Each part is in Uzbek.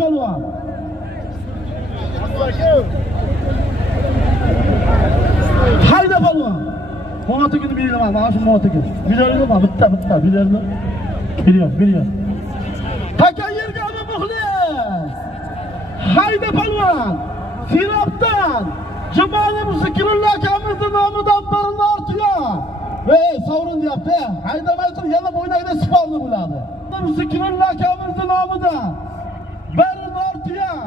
polvon. Hayda polvon. Mo'natigini beraman, mana shu mo'natigini. Bilaringmi? Bitta bilaringmi? Beriyor. Taka yergami muxlis. Hayda polvon. Sinopdan Jumoli Musiqilloh akamizning nomidan birini ortiyor. Ey, sovrin deyapti. Haydamay tur, yana bo'ynagida sporni bo'ladi. Musiqilloh akamizning nomidan birini ortiyor.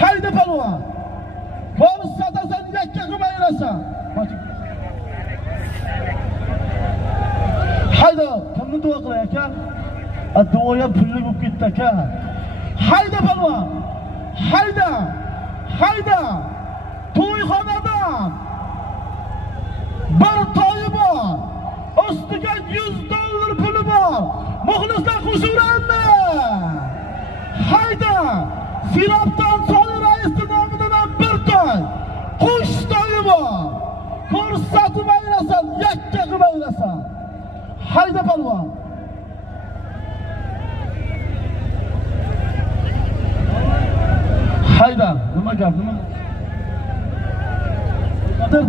Hayda polvon. Bori satasan, yakka qilmayrasan. Hayda, kimni duo qilay aka? Duoya pulli bo'lib ketdi aka. Hayda polvon. Hayda. To'yxonadan bir to'yi bor. Ustiga $100 puli bor. Muxlislar qo'shiveradi. Hayda. Sinopdan Soliq raisning nomidan bir to'y. Qush to'yi bor. Ko'rsatib ayrasan, yakka qilib ayrasan. Hayda polvon. Hayda, nima gap, nima?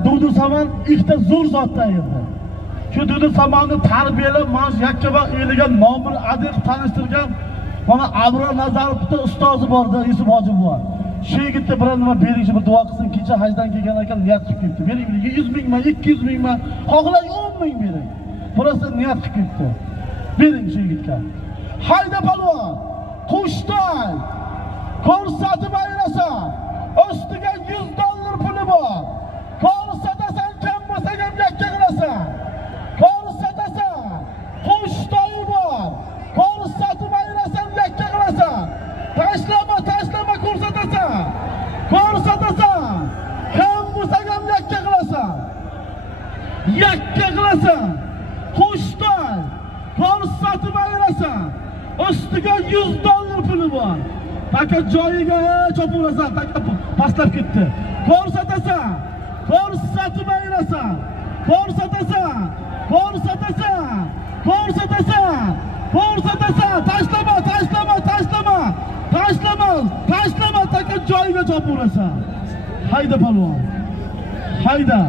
Dudu Saman ikkita zo'r zotdan edi. Shu Dudu Samanni tarbiyalab, mana shu Yakkabog' eliga nomini adiq tanishtirgan mana Abror Nazarovning ustozi borda, Yusuf hoji buva. Shu yigitga bir nima bering, bir duo qilsin. Kecha hajdan kelgan ekan, niyat qilib ketdi. Bering, 100 mingmi, 200 mingmi, xohlang 10 ming bering. Burasi niyat qilib ketdi. Bering shu yigitga. Hayda polvon. Qushday ko'rsatib ayrasan. Ustiga $100 puli bor. Ko'rsatasan, kam bo'lsa ham yakka qilasan. Ko'rsatasan, qush to'yi bor. Ko'rsatib ayrasan, yakka qilasan. Tashlama ko'rsatasan. Kam bo'lsa ham yakka qilasan. Qush to'y. Ko'rsatib ayrasan. Ustiga $100 puli bor. Taka joyiga chopurasan, taka pastlab ketdi. Ko'rsatasan, ko'rsatib ayrasan. Ko'rsatasan. Tashlama, taka joyiga chopurasan. Hayda polvon. Hayda.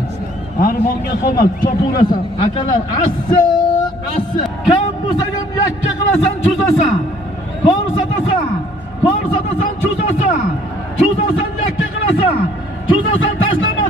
Armonga qolma, chopurasan. Akalar, assa. Kam bo'lsa ham yakka qilasan, cho'zasan. Ko'rsatasan, cho'zasan, yakka qilasan. Cho'zasan, tashlama.